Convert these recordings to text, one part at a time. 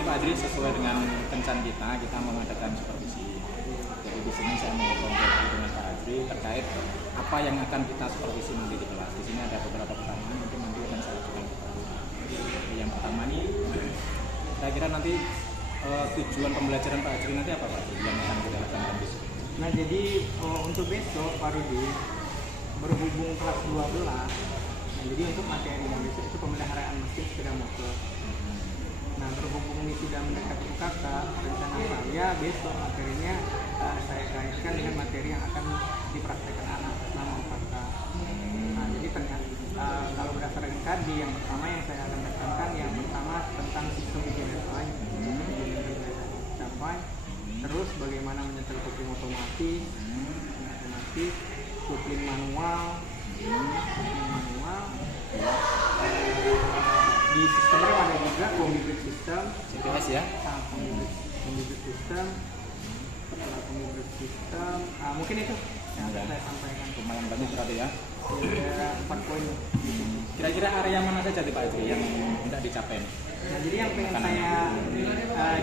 ini Pak Adri, sesuai dengan rencana kita mengadakan supervisi. Jadi di sini saya mau ngobrol dengan Pak Adri terkait apa yang akan kita supervisi nanti di kelas. Di sini ada beberapa pertanyaan mungkin nanti akan saya ajukan ke Pak Adri. Yang pertama nih, kira-kira nanti tujuan pembelajaran Pak Adri nanti apa Pak Adri yang akan kita lakukan besok? Nah jadi untuk besok Pak Rudi, berhubung kelas 12, nah jadi untuk materi yang besok itu pemeliharaan mesin sepeda motor. Nah berhubung ini sudah mendekati UKK, rencana saya besok materinya saya kaitkan dengan materi yang akan dipraktekkan anak selama UKK. Nah jadi kalau berdasarkan tadi, yang pertama yang saya akan tekankan, yang pertama tentang sistem ujian FI, terus bagaimana menyetel kopling otomatis, kopling manual, di sistemnya ada juga kombi system, CPS ya? Kombi system, setelah kombi system, mungkin itu yang akan saya sampaikan. Lumayan banyak berarti ya? Ada 4 poin. Kira-kira area mana saja Pak Adri yang tidak dicapai? Nah jadi yang pengen saya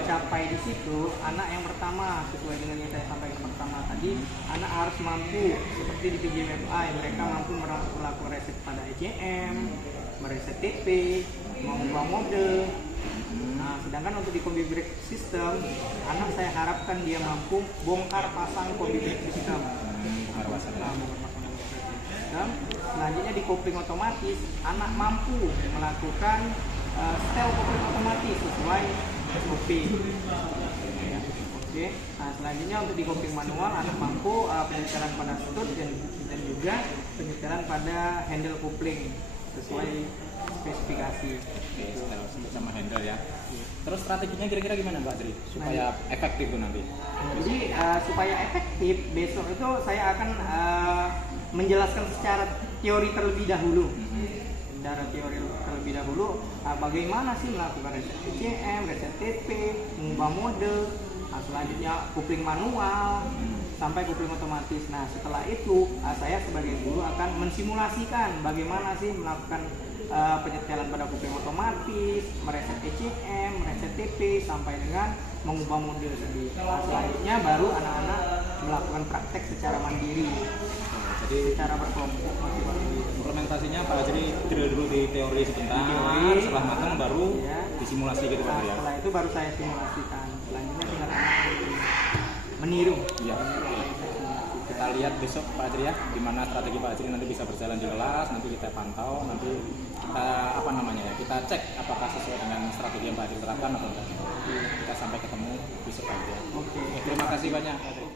capai di situ, anak yang pertama sesuai dengan yang saya sampaikan pertama tadi, anak harus mampu seperti di PJMFI, mereka mampu melakukan reset pada ECM, mereset TP, mengubah mode. Nah sedangkan untuk di kombi brake system, anak saya harapkan dia mampu bongkar pasang kombi brake system. Selanjutnya di kopling otomatis, anak mampu melakukan setel kopling otomatis sesuai SOP. Oke. Nah selanjutnya untuk di kopling manual, anak mampu penyetelan pada stud dan juga penyetelan pada handle kopling sesuai spesifikasi. Setel sama handle ya. Terus strateginya kira-kira gimana Mbak Adri supaya efektif tuh nanti? Jadi supaya efektif besok itu saya akan menjelaskan secara teori terlebih dahulu. Secara teori terlebih dahulu, bagaimana sih melakukan reset ECM, reset TP, mengubah mode, selanjutnya kopling manual sampai kopling otomatis. Nah setelah itu saya sebagai guru akan mensimulasikan bagaimana sih melakukan penyetelan pada kopling otomatis, mereset ECM, mereset TP sampai dengan mengubah mode tadi. Selanjutnya baru anak-anak melakukan praktek secara mandiri. Jadi secara berkelompok implementasinya Pak Adri drill dulu di teori sebentar, setelah matang baru disimulasi gitu Pak Adri ya? Setelah itu baru saya simulasikan, selanjutnya tinggal anak meniru. Iya. Kita lihat besok Pak Adri ya, gimana strategi Pak Adri nanti bisa berjalan di kelas, nanti kita pantau, nanti kita kita cek apakah sesuai dengan strategi yang Pak Adri terapkan atau enggak. Kita sampai ketemu besok aja. Oke. Terima kasih banyak Pak Adri.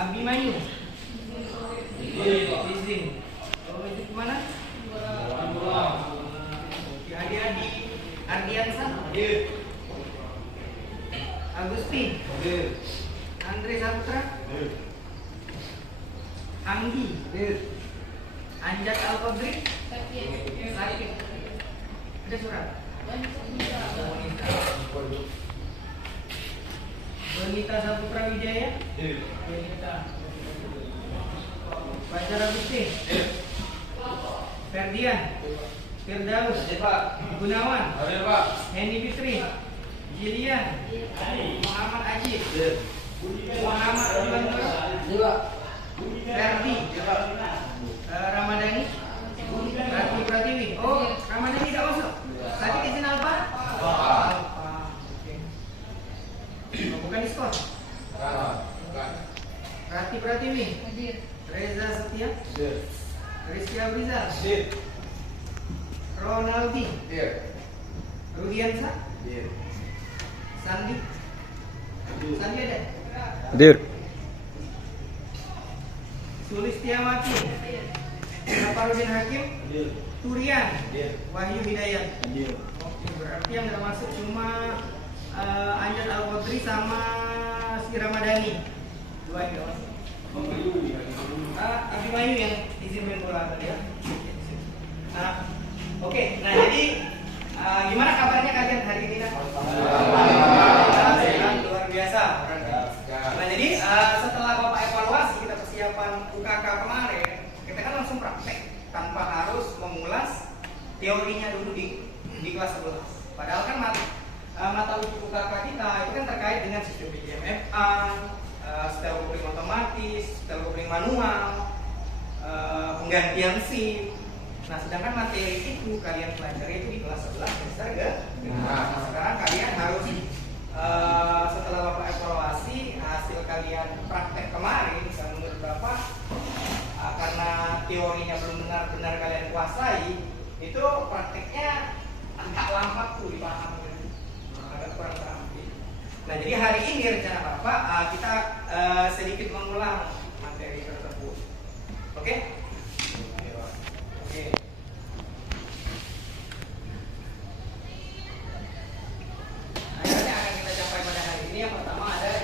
Abimanyu. Izin. Kalau itu kemana? Oke, adik-adik. Ardiansa. Hadir. Agustin. Hadir. Andre Saputra. Hadir. Anggi. Hadir. Anjat Al-Qadri sakit. Ada surat. Bonita Saputra Wijaya. Bonita. Bacara Gusti. Ferdian. Firdaus. Gunawan. Henny Fitri. Jilian. Muhammad Ajib. Muhammad Juwantoro. Ferdi. Ramadhani. Rati Pratiwi. Oh, Ramadhani tidak masuk. Tadi izin Alfa? Oke. Bukan diskon. Rati Pratiwi. Reza Setia. Rizky Abrizal. Ronaldi. Rudiansa. Sandi. Sandi ada? Hadir. Sulistiawati. Nafarudin Hakim. Turian. Wahyu Hidayat. Oke, berarti yang nggak masuk cuma Anjat Al-Qadri sama si Ramadhani. Dua yang nggak masuk. Abimayu yang izin main bola tadi ya. Oke, nah jadi gimana kabarnya kalian hari ini? Luar biasa. Nah jadi setelah Bapak evaluasi kita persiapan UKK kemarin, kita kan langsung praktek tanpa harus mengulas teorinya dulu di kelas 11. Padahal kan mata uji UKK kita itu kan terkait dengan sistem PJMFA, setel kopling otomatis, setel kopling manual, penggantian SIM. Nah, sedangkan materi itu kalian pelajari itu di kelas 11 semester ke. Nah, sekarang kalian harus setelah Bapak evaluasi hasil kalian praktek kemarin menurut Bapak karena teorinya belum benar-benar kalian kuasai, itu prakteknya agak lambat tuh dipahami, agak kurang terampil. Nah, jadi hari ini rencana Bapak kita sedikit mengulang materi tersebut. Oke? Oke. Nah, yang akan kita capai pada hari ini yang pertama ada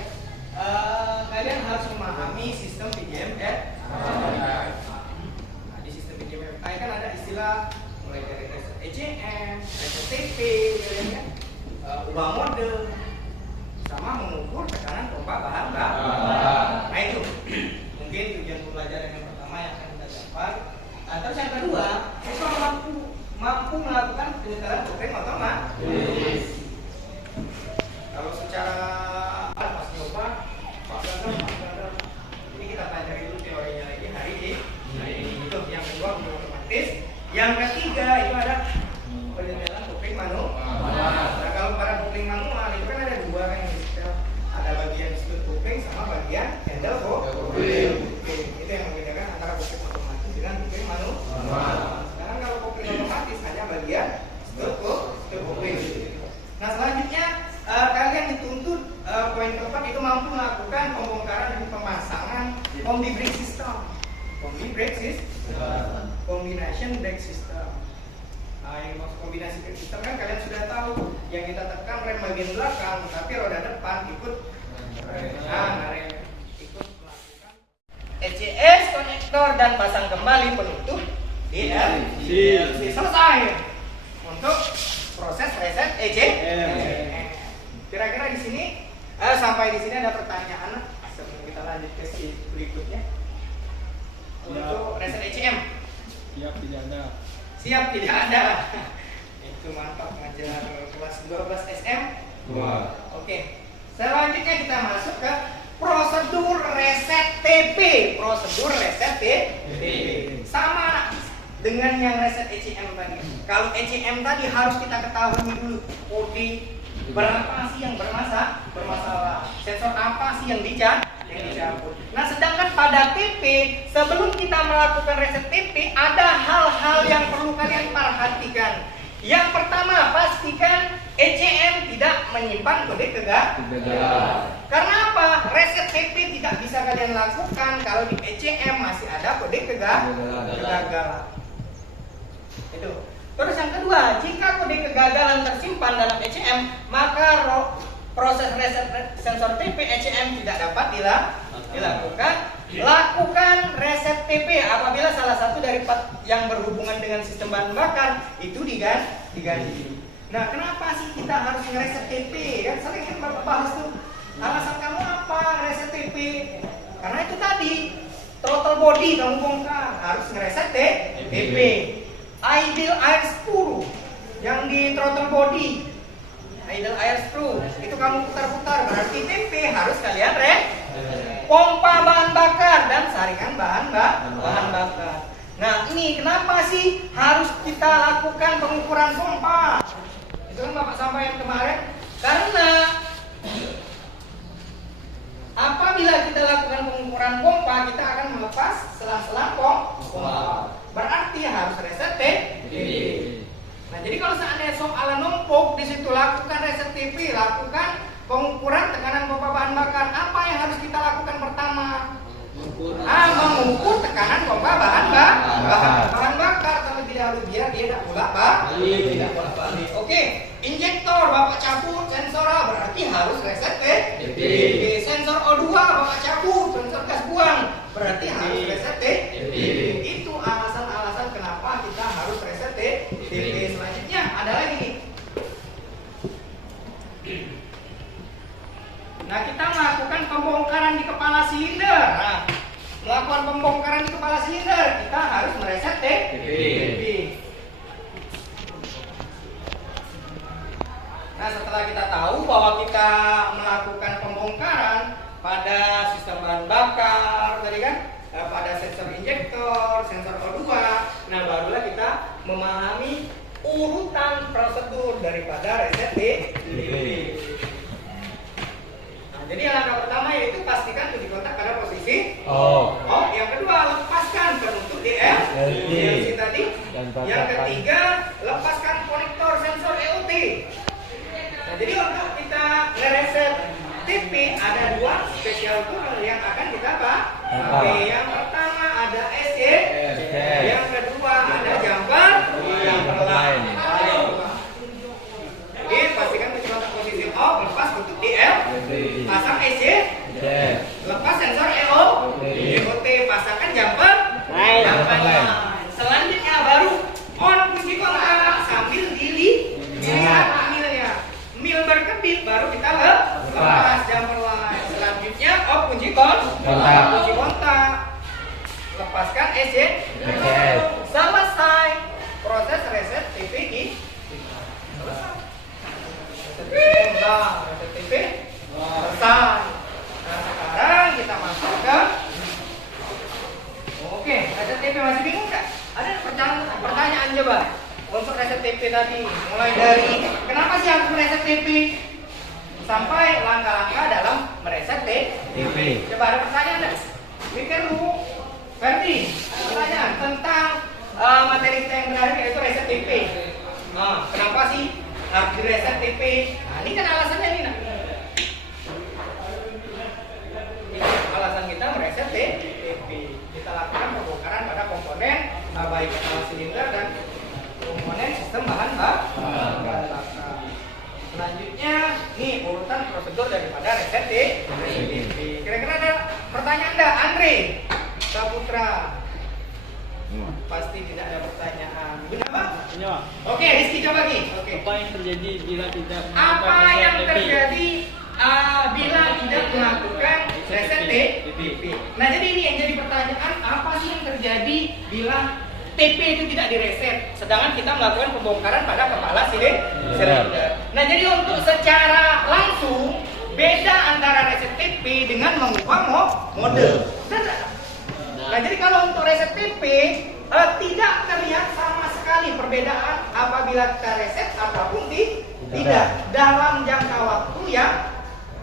kalian harus memahami sistem PJMFA. Nah, di sistem PJMFA kan ada istilah mulai dari reset ECM, reset TP, ya, ubah mode, sama mengukur tekanan pompa bahan bakar. Nah itu mungkin tujuan pembelajaran yang pertama yang akan kita capai. Terus yang kedua, siswa mampu melakukan penyetelan kopling otomatis. Kalau secara pas nyoba, ini kita pelajari dulu teorinya lagi hari ini. Itu yang kedua kopling otomatis. Yang ketiga itu ada penyetelan kopling manual. Nah kalau pada kopling manual itu kan ada dua kan yang disetel. Ada bagian split kopling sama bagian handle kopling. Itu yang membedakan antara kopling otomatis dengan kopling manual. Sekarang kalau kopling otomatis hanya bagian split kopling. Nah selanjutnya kalian dituntut poin keempat itu mampu melakukan pembongkaran dan pemasangan kombi brake system. Kombi brake system. Combination brake system. Nah, yang maksud kombinasi brake system kan kalian sudah tahu, yang kita tekan rem bagian belakang, tapi roda depan ikut rem ikut melakukan ECS konektor dan pasang kembali penutup DLC. Selesai untuk proses reset ECM. Kira-kira di sini sampai di sini ada pertanyaan sebelum kita lanjut ke berikutnya. Untuk reset ECM. Siap tidak ada. Siap tidak ada. Itu mantap ngajar kelas 12 SM. Oke. Selanjutnya kita masuk ke prosedur reset TP. Prosedur reset TP. Sama dengan yang reset ECM tadi. Kalau ECM tadi harus kita ketahui dulu kode berapa sih yang bermasalah, sensor apa sih yang dicabut. Nah, sedangkan pada TP, sebelum kita melakukan reset TP, ada hal-hal yang perlu kalian perhatikan. Yang pertama, pastikan ECM tidak menyimpan kode kegagalan. Karena apa? Reset TP tidak bisa kalian lakukan kalau di ECM masih ada kode kegagalan. Itu. Terus yang kedua, jika kode kegagalan tersimpan dalam ECM, maka proses reset sensor TP ECM tidak dapat dilakukan. Lakukan reset TP apabila salah satu dari yang berhubungan dengan sistem bahan bakar itu diganti. Nah, kenapa sih kita harus ngereset TP? Kan sering kan Bapak bahas tuh. Alasan kamu apa ngereset TP? Karena itu tadi throttle body kamu bongkar, harus ngereset TP. Idle air screw yang di throttle body, idle air screw itu kamu putar-putar, berarti TP harus kalian pompa bahan bakar dan saringan bahan bakar. Nah, ini kenapa sih harus kita lakukan pengukuran pompa? Itu kan Bapak sampaikan kemarin, karena apabila kita lakukan pengukuran pompa, kita akan melepas selang-selang pompa. Berarti harus reset TP. Nah, jadi kalau seandainya soal numpuk di situ, lakukan reset TP, lakukan pengukuran tekanan pompa bahan bakar. Apa yang harus kita lakukan pertama? Mengukur tekanan pompa bahan bakar terlebih dahulu biar dia tidak bolak-balik. Oke, injektor Bapak cabut, sensornya berarti harus reset TP. Sensor O2 Bapak cabut, sensor gas buang berarti harus reset TP. Itu alasan-alasan kenapa kita harus reset TP. Selanjutnya ada lagi nih. Nah, kita melakukan pembongkaran di kepala silinder. Nah, melakukan pembongkaran di kepala silinder, kita harus mereset TP. Nah, setelah kita tahu bahwa kita melakukan pembongkaran pada sistem bahan bakar tadi kan, pada sensor injektor, sensor O2, nah barulah kita memahami urutan prosedur daripada reset TP. Jadi langkah pertama yaitu pastikan kunci kontak pada posisi yang kedua, lepaskan penutup DLC tadi. Yang ketiga, lepaskan konektor sensor EOT. Nah, jadi untuk kita ngereset TP ada dua special tool yang akan kita pakai. Yang pertama ada SE, yang kedua ada jumper line. Jadi pastikan kunci kontak posisi off, lepas tutup DL, pasang SC, lepas sensor EOT, pasangkan jumper line. Selanjutnya baru on kunci kontak sambil dilihat milnya. Mil berkedip baru kita lepas jumper line. Selanjutnya off kunci kontak, lepaskan SC, selesai proses reset TP ini. Reset TP selesai. Nah, sekarang kita masuk ke reset TP. Masih bingung nggak? Ada pertanyaan coba untuk reset TP tadi, mulai dari kenapa sih harus mereset TP sampai langkah-langkah dalam mereset TP. Coba ada pertanyaan nggak? Mikir dulu. Ferdi, ada pertanyaan tentang materi kita yang menarik yaitu reset TP. Nah, kenapa sih harus di reset TP? Nah, ini kan alasannya ini. Alasan kita mereset TP. Kita lakukan pembongkaran pada komponen baik kepala silinder dan komponen sistem bahan bakar. Selanjutnya, nih urutan prosedur daripada reset TP. Kira-kira ada pertanyaan enggak, Andre Saputra? Pasti tidak ada pertanyaan. Benar, Bang? Iya. Oke, Rizky coba lagi. Oke. Apa yang terjadi bila tidak Apa yang terjadi bila tidak melakukan reset TP? Nah, jadi ini yang jadi pertanyaan, apa sih yang terjadi bila TP itu tidak direset, sedangkan kita melakukan pembongkaran pada kepala silinder. Nah, jadi untuk secara langsung beda antara reset TP dengan mengubah mode. Nah, jadi kalau untuk reset TP tidak terlihat sama sekali perbedaan apabila kita reset ataupun tidak dalam jangka waktu yang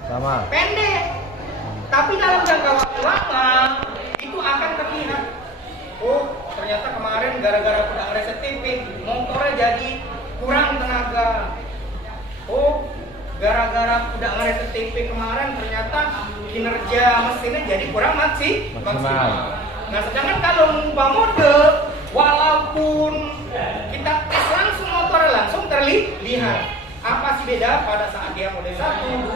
sama pendek. Tapi dalam jangka waktu lama itu akan terlihat. Oh, ternyata kemarin gara-gara tidak reset TP motornya jadi kurang tenaga. Oh, gara-gara tidak reset TP kemarin ternyata kinerja mesinnya jadi kurang maksimal. Nah, sedangkan kalau mengubah mode, walaupun kita tes langsung motornya langsung terlihat. Apa sih beda pada saat dia mode 1,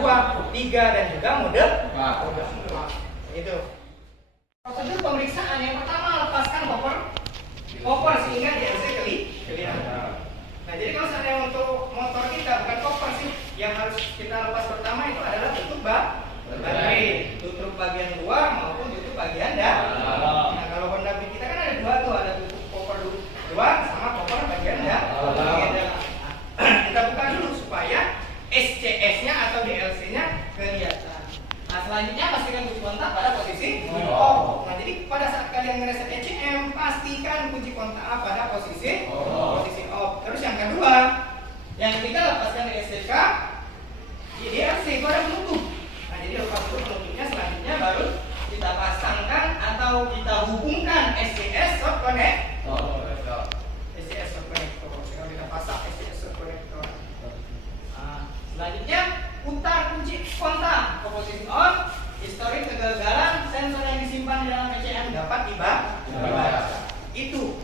2, 3 dan juga mode 4. Itu. Prosedur pemeriksaan yang pertama, lepaskan koper sehingga DLC kelihatan. Nah, jadi kalau seandainya untuk motor kita bukan koper sih, yang harus kita lepas pertama itu adalah tutup baterai, tutup bagian luar maupun tutup bagian dalam. Nah, kalau Honda Beat kita kan ada dua tuh, ada tutup koper luar sama koper bagian dalam. Kita buka dulu supaya SCS-nya atau DLC-nya kelihatan. Nah, selanjutnya pastikan kunci kontak pada posisi off. Nah, jadi pada saat kalian ngereset ECM, pastikan kunci kontak pada posisi off. Terus yang kedua, yang ketiga lepaskan STK di DLC itu ada penutup. Nah, jadi lepas dulu penutupnya, selanjutnya baru kita pasangkan atau kita hubungkan SCS soft connector. SCS soft connector. Sekarang kita pasang SCS soft connector. Nah, selanjutnya putar kunci kontak ke posisi on. Historik kegagalan sensor yang disimpan di dalam ECM dapat dibaca. Itu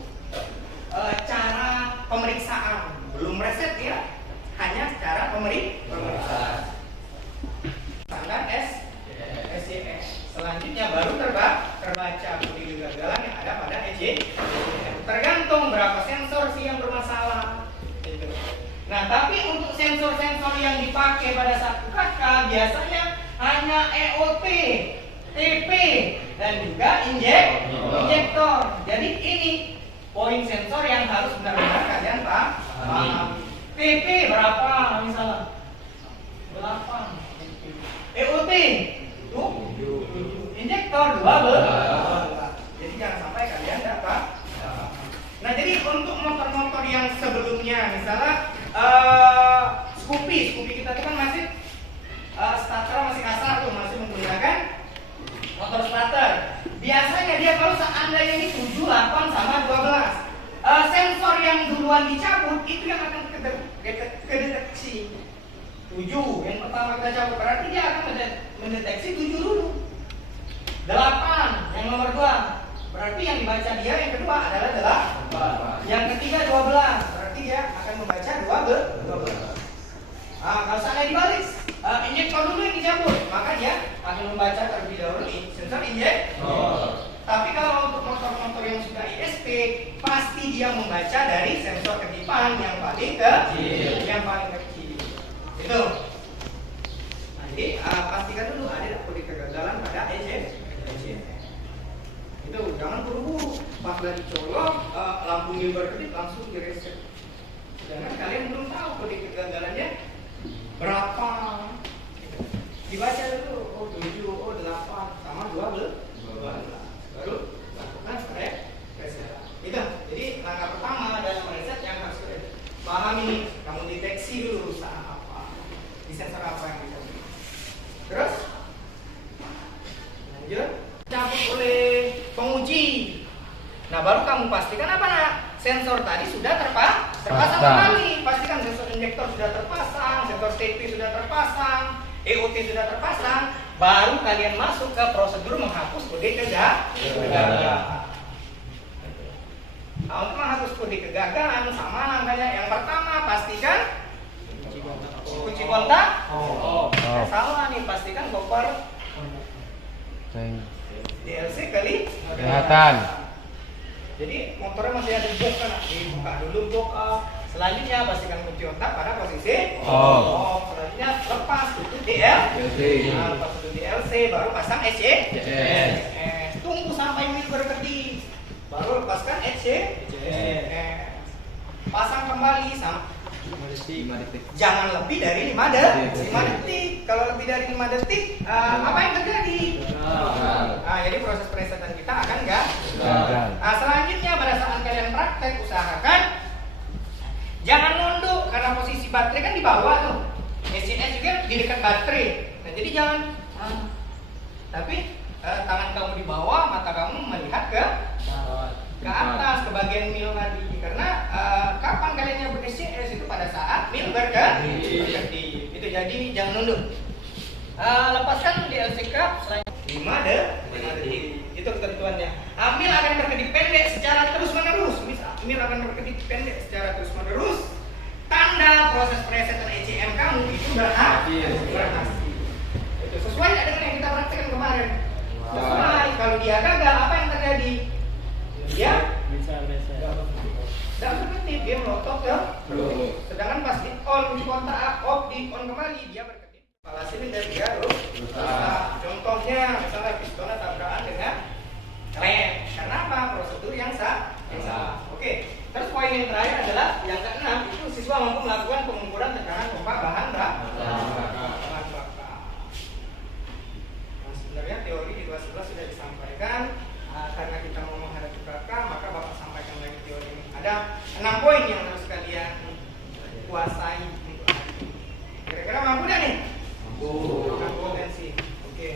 cara pemeriksaan, belum reset ya, hanya cara pemeriksaan. Standar SCS. Selanjutnya baru terbaca bukti kegagalan yang ada pada ECM. Tergantung berapa sensor sih yang bermasalah. Nah, tapi untuk sensor-sensor yang dipakai pada saat UKK biasanya hanya EOT, TP, dan juga injektor. Jadi ini poin sensor yang harus benar-benar kalian paham. TP berapa misalnya? 8. EOT 7. Injektor 12. Jadi jangan sampai kalian dapat. Nah, jadi untuk motor-motor yang sebelumnya misalnya Scoopy kita itu kan masih starter masih kasar tuh, masih menggunakan motor starter. Biasanya dia kalau seandainya ini 7, 8 sama 12, sensor yang duluan dicabut itu yang akan kedeteksi 7. Yang pertama kita cabut berarti dia akan mendeteksi 7 dulu. 8 yang nomor 2 berarti yang dibaca dia yang kedua adalah 8. Yang ketiga 12 berarti dia akan membaca 12. Nah, kalau seandainya dibalik, injektor dulu yang dicabut, maka dia akan membaca terlebih dahulu sensor injektor. Tapi kalau untuk motor-motor yang sudah ISP, pasti dia membaca dari sensor kedipan yang paling kecil. Itu. Nah, jadi pastikan dulu ada kode kegagalan pada ECM. Itu jangan buru-buru, pas lagi colok lampu mil berkedip langsung direset. Sedangkan kalian belum tahu kode kegagalannya berapa. Dibaca dulu, oh 7, oh 8 sama 12. Baru lakukan reset. Itu. Jadi langkah pertama dalam mereset yang harus kalian pahami, kamu deteksi dulu rusak apa, di sensor apa yang dicabut. Terus lanjut, cabut oleh penguji. Nah, baru kamu pastikan apa nak? Sensor tadi sudah terpasang kembali. Pastikan sensor injektor sudah terpasang, sensor TP sudah terpasang, EOT sudah terpasang. Baru kalian masuk ke prosedur menghapus kode kegagalan. Nah, untuk menghapus kode kegagalan sama langkahnya. Yang pertama pastikan kunci kontak. Salah nih, pastikan koper DLC kelihatan. Jadi motornya masih ada box kan, dibuka dulu box. Selanjutnya pastikan kunci kontak pada posisi off. Selanjutnya lepas tutup DLC. Nah, lepas tutup DLC baru pasang SCS. Tunggu sampai mil berkedip, baru lepaskan SCS. Pasang kembali sampai 5 detik. Jangan lebih dari 5 detik. Kalau lebih dari 5 detik, apa yang terjadi? Nah, jadi proses peresetan kita akan gagal. Nah, selanjutnya pada saat kalian praktek, usahakan jangan nunduk karena posisi baterai kan di bawah tuh. SCS juga di dekat baterai. Nah, jadi jangan. Tapi tangan kamu di bawah, mata kamu melihat ke atas, ke bagian mil tadi. Karena kapan kalian nyabut SCS itu pada saat mil berkedip. Itu jadi jangan nunduk. Lepaskan DLC cap selanjutnya 5 detik. Itu ketentuannya. Mil akan berkedip pendek secara terus-menerus. Mil akan berkedip pendek secara terus-menerus. Tanda proses presetan ECM kamu itu berhasil. Itu sesuai dengan yang kita praktekkan kemarin. Sesuai. Kalau dia gagal, apa yang terjadi? Dia bisa dia melotot ke blue. Sedangkan pas di on, di kontak off, di on kembali dia berkedip kepala silinder dia rusak. Contohnya misalnya pistonnya tabrakan dengan klem. Karena apa? Prosedur yang salah. Oke. Terus poin yang terakhir adalah yang keenam, itu siswa mampu melakukan pengukuran tekanan pompa bahan bakar. Nah, sebenarnya teori di kelas 11 sudah disampaikan. Karena kita mau menghadapi praktek, maka Bapak sampaikan lagi teori ini. Ada 6 poin yang harus kalian kuasai untuk hari ini. Kira-kira mampu tidak nih? Mampu. Potensi. Oke.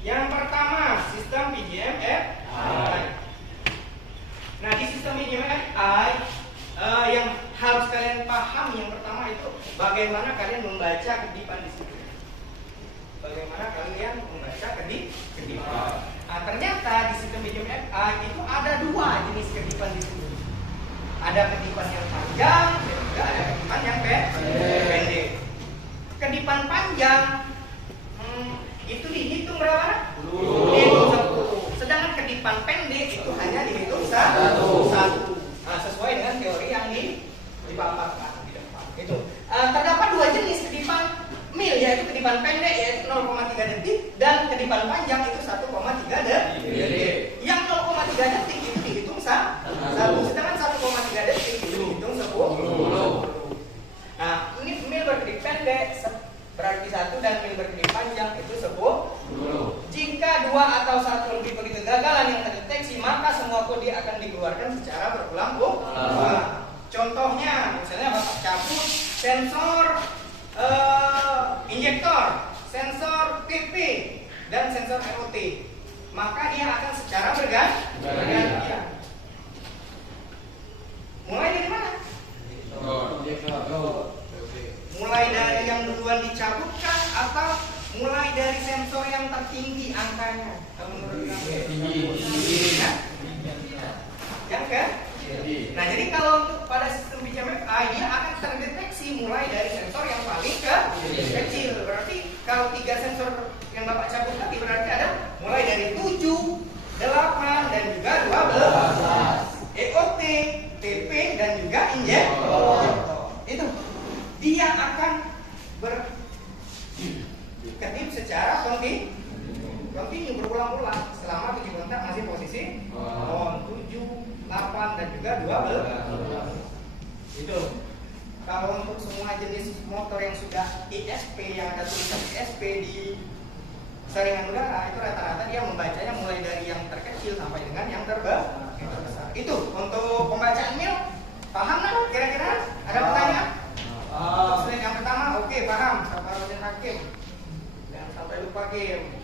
Yang pertama, sistem PGMFI. Nah, di sistem PGMFI yang harus kalian paham yang pertama itu bagaimana kalian membaca kedipan di situ. Bagaimana kalian membaca kedipan. Nah, ternyata di sistem PGMFI itu ada 2 jenis kedipan di situ. Ada kedipan yang panjang dan juga ada kedipan yang pendek. Kedipan panjang itu dihitung berapa? 10. Sedangkan kedipan pendek itu hanya dihitung 1. Nah, sesuai dengan teori yang dipaparkan di depan. Itu terdapat 2 jenis kedipan mil, yaitu kedipan pendek yaitu 0,3 detik dan kedipan panjang itu 1,3 detik. Yang 0,3 detik itu dihitung 1, sedangkan 1,3 detik itu dihitung 10. Nah, ini mil berkedip pendek berarti 1 dan mil berkedip panjang itu 10. Jika 2 atau 1 lebih kali kegagalan yang terdeteksi, maka semua kode akan dikeluarkan secara berulang-ulang. Contohnya, misalnya Bapak cabut sensor injektor, sensor TP, dan sensor ROT, maka dia akan secara bergantian. Mulai dari mana? Mulai dari yang duluan dicabutkah atau mulai dari sensor yang tertinggi angkanya? Kalau menurut kamu? Tinggi. Yang kan? Nah, jadi kalau untuk pada sistem PGMFI dia akan terdeteksi mulai dari sensor yang paling kecil. Berarti kalau 3 sensor yang Bapak cabut tadi berarti ada mulai dari 7, 8 dan juga 12. EOT, TP dan juga injektor. Itu dia akan berkedip secara kontinu berulang-ulang selama 7 kontak masih posisi on 7, 8 dan juga 12. Itu. Kalau untuk semua jenis motor yang sudah ISP yang ada tulisan ISP di saringan udara itu rata-rata dia membacanya mulai dari yang terkecil sampai dengan yang terbesar. Itu untuk pembacaan mil. Paham nggak? Kira-kira ada pertanyaan? Slide yang pertama, oke, paham. Sabaruddin Hakim. Jangan sampai lupa game.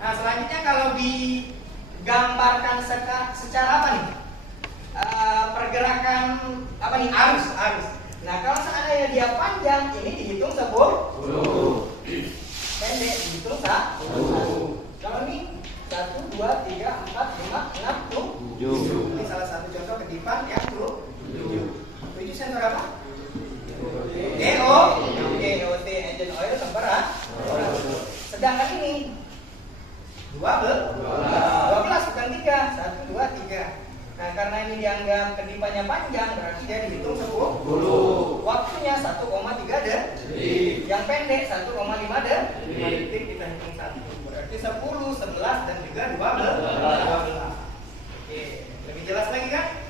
Nah, selanjutnya kalau digambarkan secara apa nih? Pergerakan apa nih? Arus. Nah, kalau seandainya dia panjang, ini dihitung 10. Pendek dihitung 1. Kalau ini 1, 2, 3, 4, 5, 6, 7. Ini salah satu contoh kedipan yang 7. 7 sensor apa? EOT, engine oil temperature. Sedangkan ini 12 bukan 3. 1, 2, 3. Nah, karena ini dianggap kedipannya panjang, berarti dia dihitung 10. Waktunya 1,3 detik. Yang pendek 1,5 detik kita hitung 1. Berarti 10, 11 dan juga 12. Oke, lebih jelas lagi kan?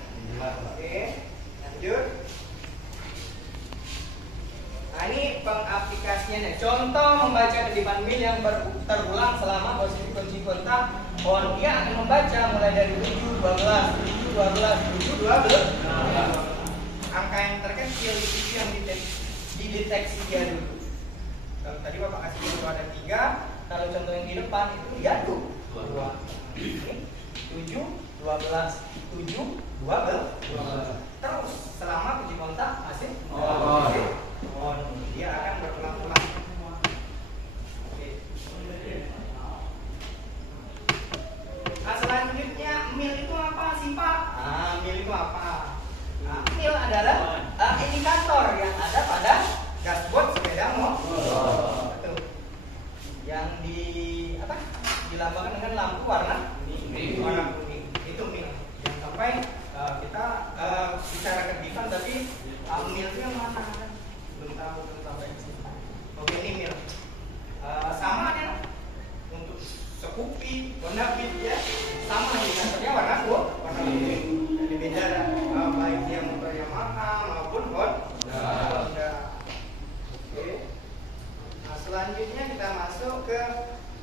Oke, lanjut. Nah, ini pengaplikasinya nih. Contoh membaca kedipan mil yang terulang selama posisi kunci kontak on. Dia akan membaca mulai dari 7, 12, 7, 12, 7, 12. Angka yang terkecil itu yang dideteksi dia dulu. Kalau tadi Bapak kasih dulu ada 3, kalau contoh yang di depan itu dia 2. Ini 7, 12, 7, 12. Terus selama kunci kontak masih on, dia akan berulang-ulang. Oke. Nah, selanjutnya mil itu apa sih Pak? Mil itu apa? Mil adalah indikator yang ada pada dashboard sepeda motor. Betul. Yang dilambangkan dengan lampu warna kuning. Itu mil. Yang sampai kita bicara ke Divan tapi milnya mana? Belum tahu ya. Oke, ini mil. Sama ya untuk Scoopy, warna bit ya sama nih kantornya warna gold, warna putih. Jadi beda baik dia motor Yamaha maupun Honda. Oke. Nah, selanjutnya kita masuk ke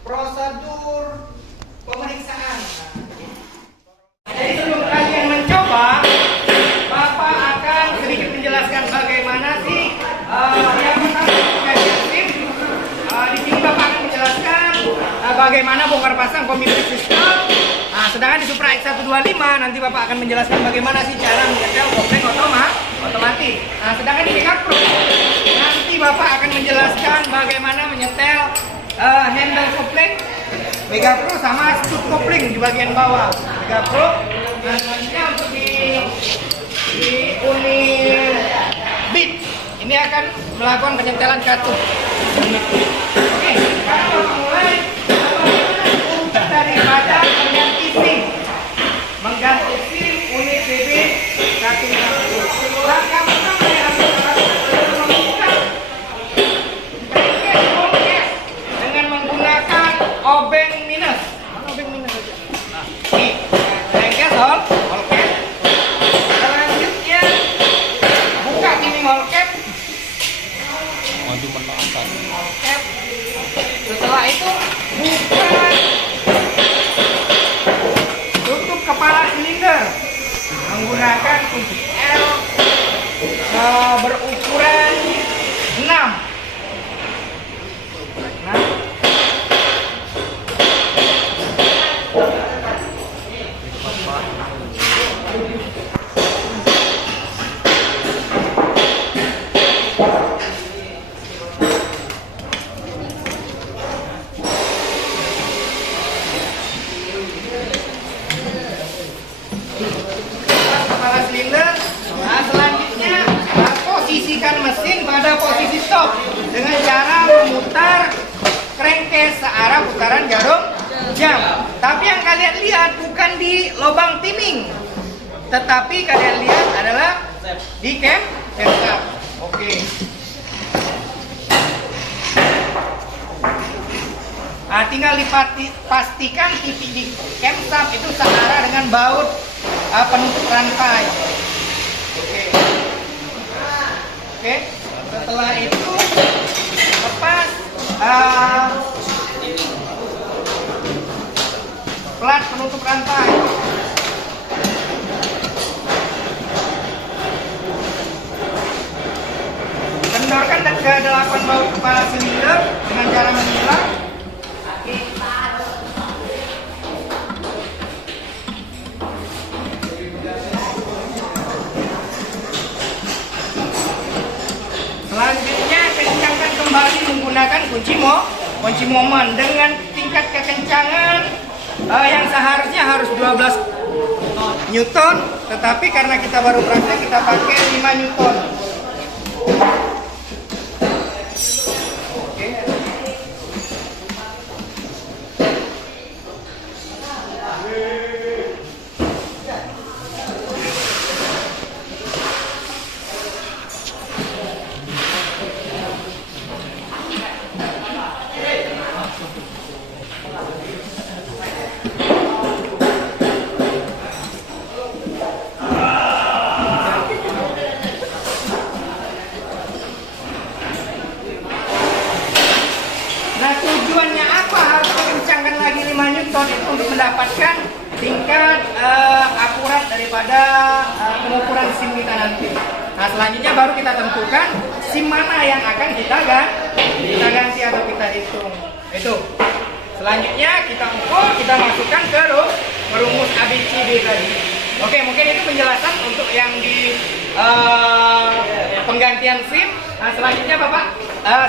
prosedur pemeriksaan. Jadi sebelum kalian mencoba, Bapak akan sedikit menjelaskan bagaimana sih yang pertama kajian SIM. Di sini Bapak akan menjelaskan bagaimana bongkar pasang komputer sistem. Nah, sedangkan di Supra X125 nanti Bapak akan menjelaskan bagaimana sih cara menyetel kopling otomatis. Nah, sedangkan di Mega Pro nanti Bapak akan menjelaskan bagaimana menyetel handle kopling Mega Pro sama stud kopling di bagian bawah Mega Pro. Nah, selanjutnya untuk di unit bit ini akan melakukan penyetelan kartu. Oke, sekarang Bapak mulai daripada mengganti SIM, unit BB kartu. Langkah pertama yang harus dilakukan adalah membuka dengan menggunakan obeng minus. Mana obeng minus saja? Nah, ini crankcase all cap. Selanjutnya buka timing all cap. All cap. Setelah itu buka tutup kepala silinder menggunakan kunci L berukuran 6. Nah, kepala silinder. Nah, selanjutnya posisikan mesin pada posisi stop dengan cara memutar crankcase searah putaran jarum jam. Tapi yang kalian lihat bukan di lubang timing, tetapi kalian lihat adalah di camshaft. Oke. Nah, tinggal dipastikan titik di camshaft itu searah dengan baut penutup rantai. Oke. Setelah itu lepas plat penutup rantai. Kendorkan ke 8 baut kepala silinder dengan cara menilang. Selanjutnya kencangkan kembali menggunakan kunci momen dengan tingkat kekencangan yang seharusnya harus 12 Newton, tetapi karena kita baru praktek kita pakai 5 Newton. Oke. Nah, tujuannya apa harus kencangkan lagi 5 Newton itu untuk mendapatkan tingkat akurat daripada pengukuran SIM kita nanti. Nah, selanjutnya baru kita tentukan SIM mana yang akan kita ganti atau kita hitung. Itu. Selanjutnya kita ukur, kita masukkan ke rumus ABCD tadi. Oke, mungkin itu penjelasan untuk yang di penggantian SIM. Nah, selanjutnya Bapak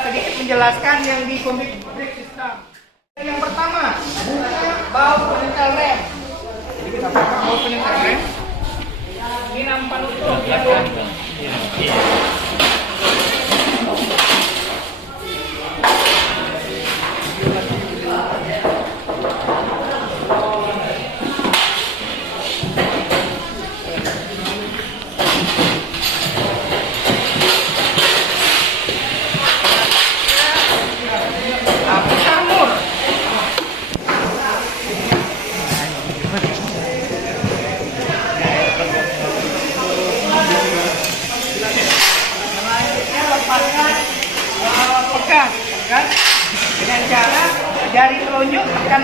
sedikit menjelaskan yang di combustion brake system. Yang pertama, buka baut penyetel rem. Jadi kita buka baut penyetel rem. Ini nampak utuh ya. kan dengan cara jari telunjuk tekan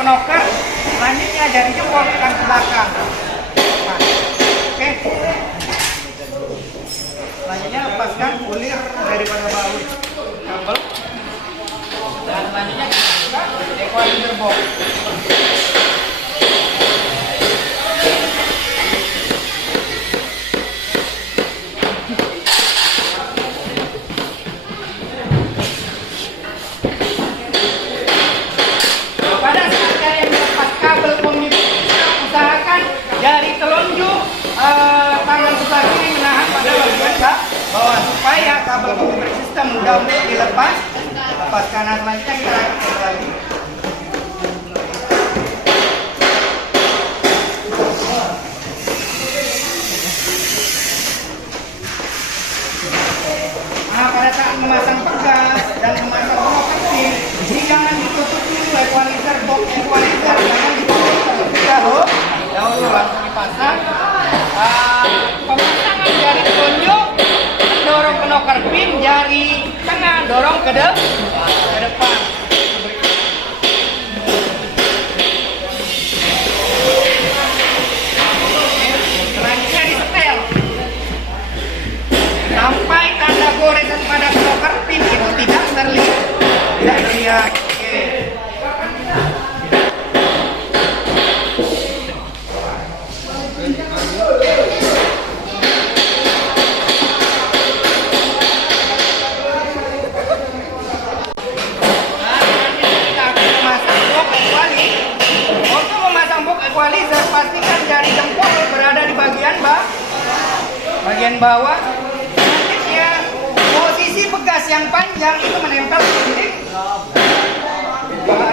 knocker, selanjutnya jari jempol tekan ke belakang. Nah, oke. Selanjutnya lepaskan bulir daripada baut kabel. Dan selanjutnya kita buka equalizer box. Pada saat kalian melepas kabel komunikasi, usahakan jari telunjuk tangan sebelah kiri menahan pada bagian bawah supaya kabel komputer sistem mudah untuk dilepas. Lepas kanan, selanjutnya kita lakukan lagi. Nah, pada saat memasang pegas dan memasang knocker pin, ini jangan ditutup dulu equalizer box equalizer, jangan ditutup terlebih dahulu langsung dipasang. Pemasangan jari telunjuk dorong ke knocker pin, jari tengah dorong ke depan. Selanjutnya disetel sampai tanda goresan pada knocker pin itu tidak terlihat. Oke. Equalizer, pastikan jari jempol berada di bagian bawah. Selanjutnya posisi pegas yang panjang itu menempel di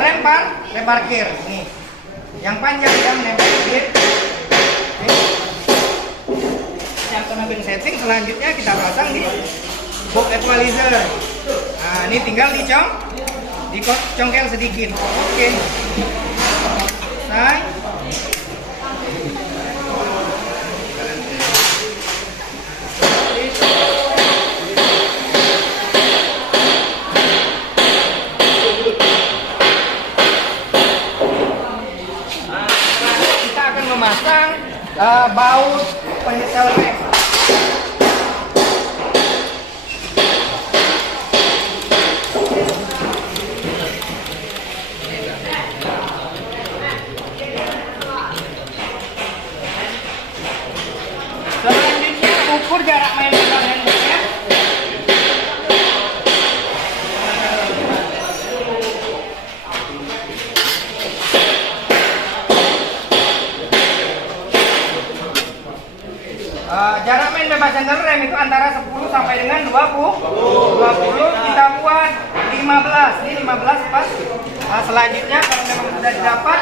rem parkir. Nih, yang panjang yang menempel di yang kena setting. Selanjutnya kita pasang di box equalizer. Nah, ini tinggal dicongkel sedikit. Oke. Selesai. Memasang baut penyetel rem. Selanjutnya ukur jarak main dengan handbrake. Jarak main bebas handle rem itu antara 10 sampai dengan 20 kita buat 15. Ini 15 pas. Selanjutnya kalau memang sudah didapat,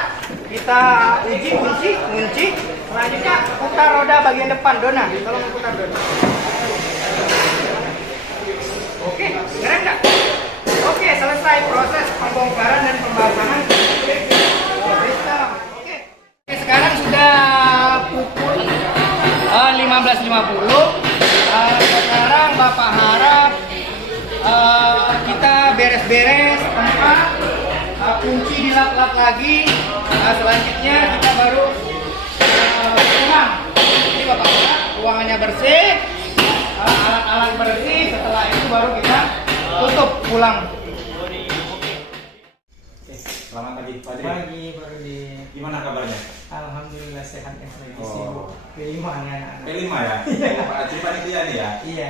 kita uji kunci. Selanjutnya putar roda bagian depan, Dona. Tolong putar Dona. Oke, keren nggak? Oke, selesai proses pembongkaran dan pemasangan sistem. Oke, sekarang sudah pukul 15.50. Sekarang Bapak harap kita beres-beres tempat, kunci dilap-lap lagi. Selanjutnya kita baru pulang. Ini Bapak harap ruangannya bersih, alat-alat bersih. Setelah itu baru kita tutup pulang. Selamat pagi Pak Adri. Pagi Pak Rudi. Gimana kabarnya? Alhamdulillah sehat ya, lagi sibuk. P5 nih anak-anak. P5 ya? Pak Adri panitia nih ya? Iya.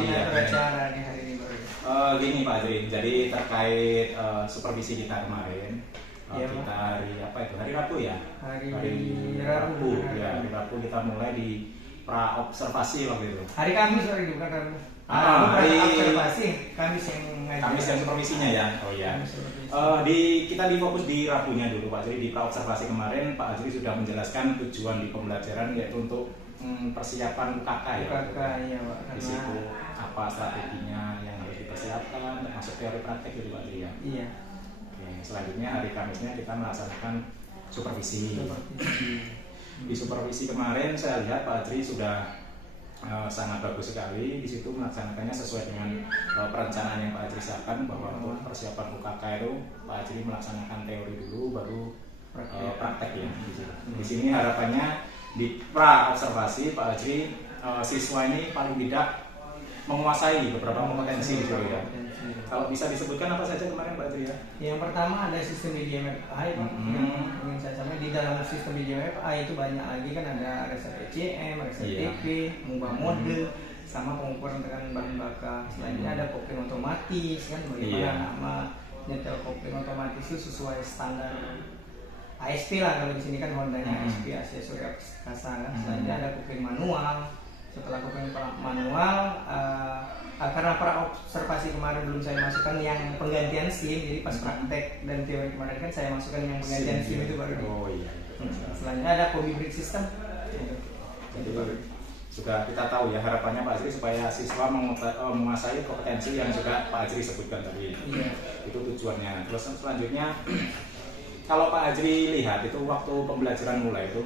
Iya. Beracara nih hari ini Pak Rudi. Gini Pak Adri, jadi terkait supervisi kita kemarin, Iya, kita hari Rabu ya? Hari Rabu ya, hari Rabu kita mulai di pra observasi waktu itu. Hari Kamis Pak Rudi, bukan Rabu. Hari observasi, Kamis yang ngajar. Kamis yang supervisinya ya? Oh iya. Kita difokus di Rabunya dulu Pak Adri. Di pra observasi kemarin Pak Adri sudah menjelaskan tujuan di pembelajaran yaitu untuk persiapan UKK ya. UKK ya Pak. Di situ apa strateginya yang harus dipersiapkan, termasuk teori praktek gitu Pak Adri ya. Iya. Oke, selanjutnya hari Kamisnya kita melaksanakan supervisi. Di supervisi kemarin saya lihat Pak Adri sudah sangat bagus sekali. Di situ melaksanakannya sesuai dengan perencanaan yang Pak Ajri siapkan, bahwa untuk persiapan UKK itu Pak Ajri melaksanakan teori dulu baru praktek ya. Di sini harapannya di pra observasi Pak Ajri siswa ini paling tidak menguasai beberapa kompetensi gitu ya. Kalau bisa disebutkan apa saja kemarin Pak Ajri ya? Yang pertama ada sistem DJMFI, Pak. Yang saya sampaikan di dalam sistem DJMFI itu banyak lagi kan, ada resep ECM, resep TP, mengubah mode, sama pengukuran tekanan bahan bakar. Selanjutnya ada kopling otomatis kan, bagaimana nama nyetel kopling otomatis itu sesuai standar ASP lah, kalau di sini kan Hondanya ASP, AC Surya Kasa kan. Selanjutnya ada kopling manual. Setelah kopling manual, karena para observasi kemarin belum saya masukkan yang penggantian SIM, jadi pas praktek dan teori kemarin kan saya masukkan yang penggantian SIM itu baru. Selanjutnya ada combi bridge system. Jadi juga kita tahu ya, harapannya Pak Ajri supaya siswa menguasai kompetensi yang juga Pak Ajri sebutkan tadi. Itu tujuannya. Terus selanjutnya kalau Pak Ajri lihat itu waktu pembelajaran mulai itu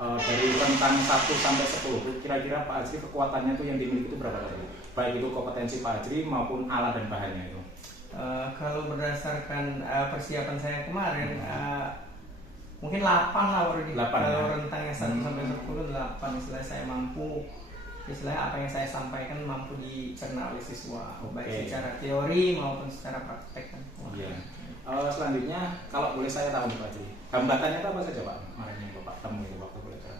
dari rentang 1 sampai 10, kira-kira Pak Ajri kekuatannya itu yang dimiliki itu berapa tadi? Baik itu kompetensi Pak Ajri maupun alat dan bahannya itu. Kalau berdasarkan persiapan saya kemarin, mungkin 8 lah Wardi. Kalau rentangnya 1 sampai 10, 8. Istilahnya saya mampu, istilahnya apa yang saya sampaikan mampu dicerna oleh siswa, baik secara teori maupun secara praktek kan. Selanjutnya kalau boleh saya tahu Pak Ajri, hambatannya itu apa saja Pak kemarin yang Bapak temui waktu belajar?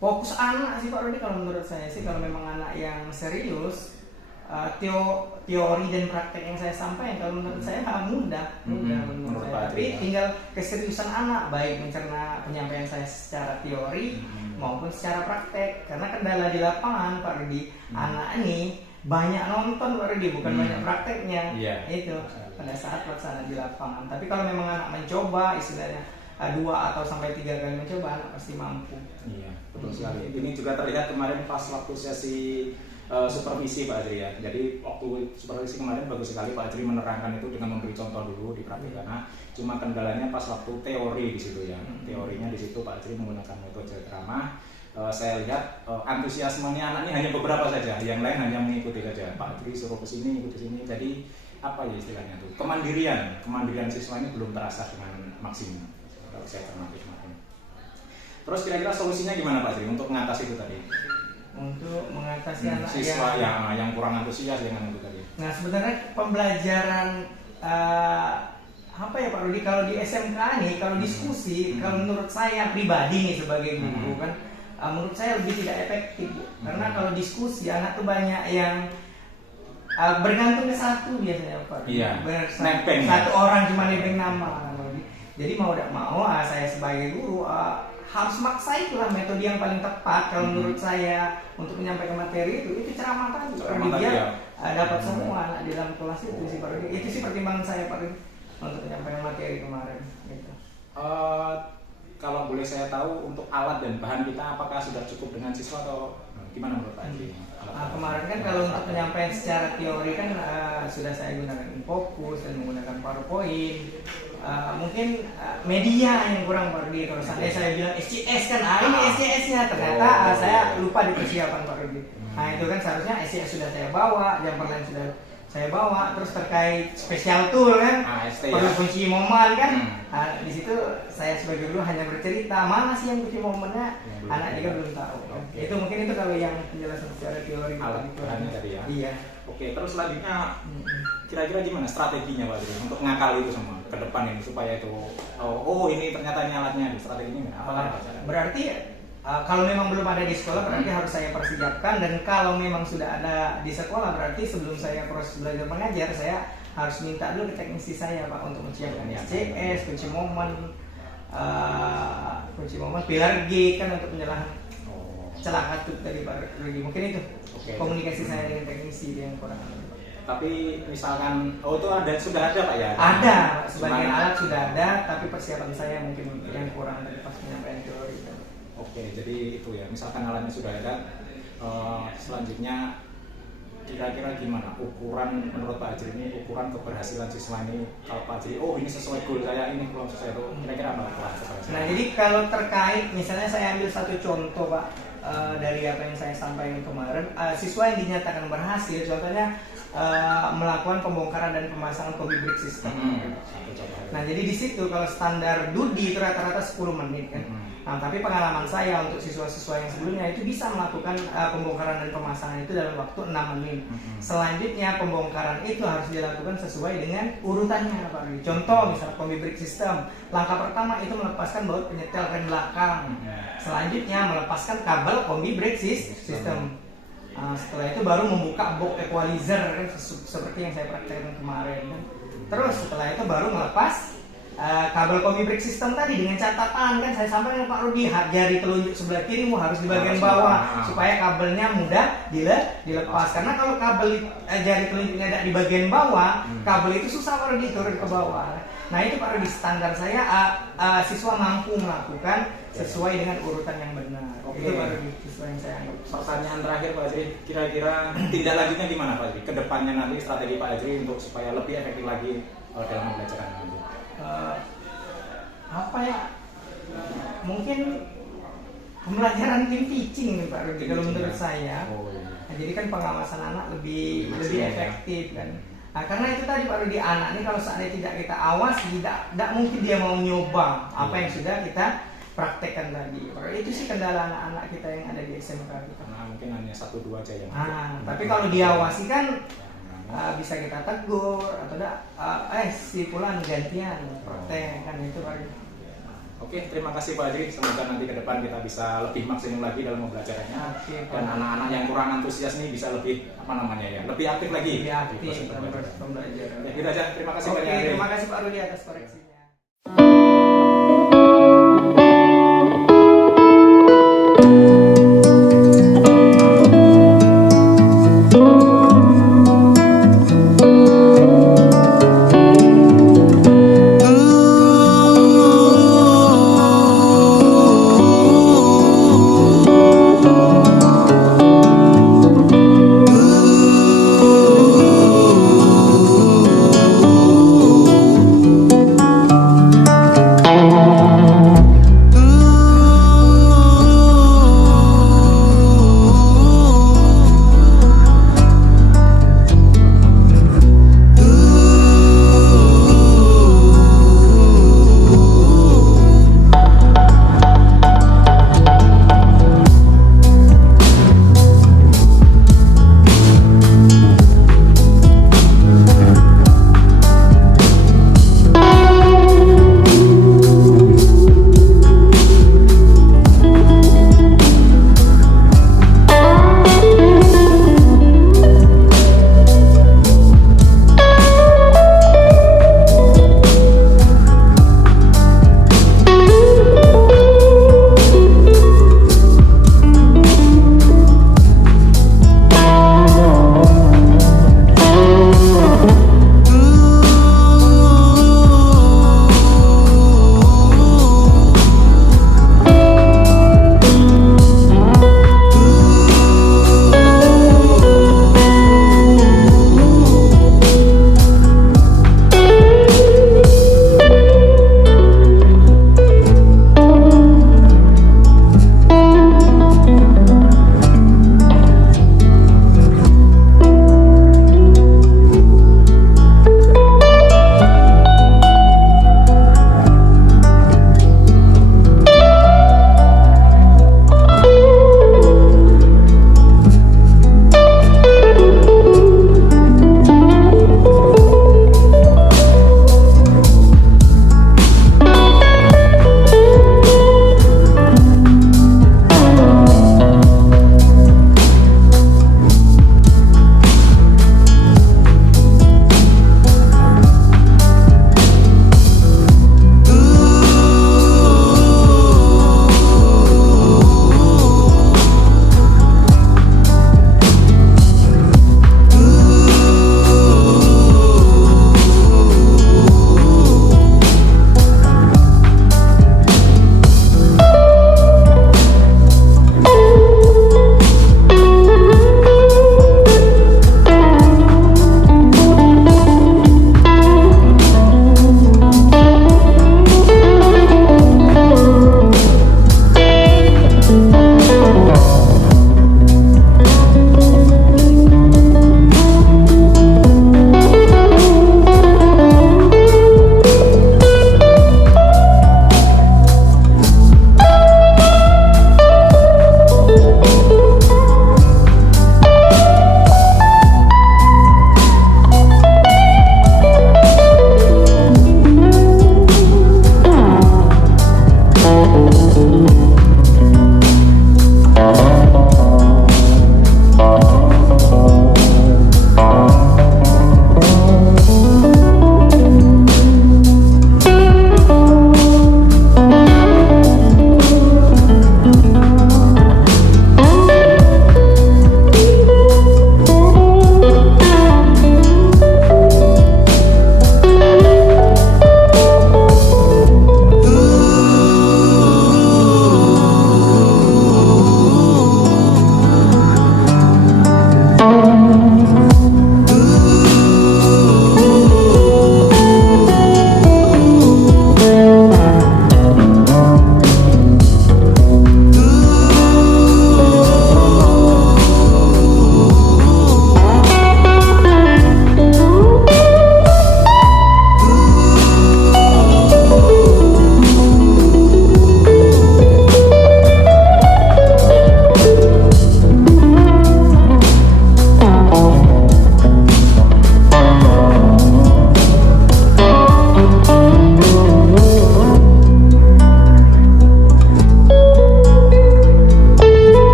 Fokus anak sih Pak Rudi, kalau menurut saya sih, kalau memang anak yang serius, teori dan praktek yang saya sampaikan kalau menurut saya mudah menurut saya. Tapi tinggal keseriusan anak, baik mencerna penyampaian saya secara teori maupun secara praktek. Karena kendala di lapangan Pak Rudi, anak ini banyak nonton Pak Rudi, bukan banyak prakteknya. Itu pada saat pelaksanaan di lapangan. Tapi kalau memang anak mencoba, istilahnya 2 atau sampai 3 kali mencoba, anak pasti mampu. Iya, betul sekali. Ini juga terlihat kemarin pas waktu sesi supervisi Pak Ajri ya. Jadi waktu supervisi kemarin bagus sekali Pak Ajri menerangkan itu dengan memberi contoh dulu di praktik. Karena cuma kendalanya pas waktu teori di situ ya. Teorinya di situ Pak Ajri menggunakan metode ceramah. Saya lihat antusiasmenya anak ini hanya beberapa saja, yang lain hanya mengikuti saja. Pak Ajri suruh ke sini, ikut ke sini. Jadi apa ya istilahnya tuh? Kemandirian siswa ini belum terasa dengan maksimal. Kalau saya cermati kemarin. Terus kira-kira solusinya gimana Pak Ajri untuk mengatasi itu tadi? Untuk mengatasi anak siswa yang kurang antusias dengan itu tadi. Nah sebenarnya pembelajaran apa ya Pak Rudi, kalau di SMK nih, kalau diskusi, kalau menurut saya pribadi nih sebagai guru kan, menurut saya lebih tidak efektif karena kalau diskusi anak tuh banyak yang bergantung ke satu biasanya Pak. Satu orang cuma nebeng nama. Jadi mau tidak mau saya sebagai guru harus maksa itulah metode yang paling tepat kalau menurut saya untuk menyampaikan materi itu ceramah tadi. Dia dapat semua anak di dalam kelas itu sih Pak Rudi. Itu sih pertimbangan saya Pak Rudi untuk menyampaikan materi kemarin. Gitu. Kalau boleh saya tahu untuk alat dan bahan kita apakah sudah cukup dengan siswa atau gimana menurut Pak Ajri? Kemarin kan kalau untuk penyampaian secara teori kan sudah saya gunakan Infocus dan menggunakan PowerPoint. Mungkin media yang kurang Pak Rudi. Kalau saya bilang SCS kan, ini SCS-nya ternyata saya lupa di persiapan Pak Rudi. Nah itu kan seharusnya SCS sudah saya bawa, jumper line sudah saya bawa, terus terkait special tool kan, perlu kunci momen kan. Di situ saya sebagai guru hanya bercerita mana sih yang kunci momennya, anak juga belum tahu. Itu mungkin itu kalau yang penjelasan secara teori. Alat bahannya tadi ya. Iya. Oke, terus selanjutnya kira-kira gimana strateginya Pak Ajri untuk ngakali itu semua ke depan ini supaya itu ini ternyata ini alatnya, strateginya apa? Berarti kalau memang belum ada di sekolah berarti harus saya persiapkan, dan kalau memang sudah ada di sekolah berarti sebelum saya proses belajar mengajar saya harus minta dulu ke teknisi saya Pak untuk menyiapkan SCS, kunci momen, pilar G kan untuk penyalahan celah katut dari Pak Rudi. Mungkin itu komunikasi saya dengan teknisi yang kurang. Tapi misalkan itu sudah ada Pak ya? Ada, sebagian alat sudah ada, tapi persiapan saya mungkin yang kurang dari pas penyampaian teori. Oke, jadi itu ya, misalkan alatnya sudah ada, selanjutnya kira-kira gimana ukuran menurut Pak Ajri ini, ukuran keberhasilan siswa ini? Kalau Pak Ajri, oh ini sesuai goal saya, ini belum sesuai, itu kira-kira apa ukuran keberhasilan? Nah, jadi kalau terkait, misalnya saya ambil satu contoh Pak, dari apa yang saya sampaikan kemarin, siswa yang dinyatakan berhasil, contohnya melakukan pembongkaran dan pemasangan combi brake system. Nah, jadi di situ kalau standar DUDI itu rata-rata 10 menit kan. Nah, tapi pengalaman saya untuk siswa-siswa yang sebelumnya itu bisa melakukan pembongkaran dan pemasangan itu dalam waktu 6 menit. Selanjutnya pembongkaran itu harus dilakukan sesuai dengan urutannya Pak Rudi. Contoh misalnya combi brake system, langkah pertama itu melepaskan baut penyetel rem belakang. Selanjutnya melepaskan kabel combi brake system. Setelah itu baru membuka box equalizer kan, seperti yang saya praktekkan kemarin kan. Terus setelah itu baru melepas kabel combi brake system tadi, dengan catatan kan saya sampaikan Pak Rudi, jari telunjuk sebelah kiri harus di bagian bawah supaya kabelnya mudah dilepas. Karena kalau kabel jari telunjuknya ada di bagian bawah, kabel itu susah Pak Rudi turun ke bawah. Nah itu Pak Rudi, standar saya siswa mampu melakukan sesuai dengan urutan yang benar. Itu Pak Rudi, siswa yang saya anggap. Pertanyaan terakhir Pak Ajri, kira-kira tindak lanjutnya gimana Pak Ajri? Kedepannya nanti strategi Pak Ajri untuk supaya lebih efektif lagi dalam pembelajaran nanti? Apa ya? Mungkin pembelajaran team teaching nih Pak Rudi kalau menurut saya. Nah, jadi kan pengawasan anak lebih efektif kan. Nah, karena itu tadi Pak Rudi, anak ini kalau seandainya tidak kita awasi, tidak mungkin dia mau nyoba apa yang sudah kita praktekkan tadi. Itu sih kendala anak-anak kita yang ada di SMK kita. Karena mungkin hanya 1-2 aja yang. Tapi kalau diawasi kan bisa kita tegur atau si pulang gantian praktek kan, itu Pak Rudi. Oke, terima kasih Pak Ajri. Semoga nanti ke depan kita bisa lebih maksimal lagi dalam pembelajarannya. Dan anak-anak yang kurang antusias nih bisa lebih lebih aktif lagi. Lebih aktif dalam pembelajaran. Ya, gitu aja. Terima kasih banyak. Pak Ajri. Terima kasih Pak Rudi atas koreksinya.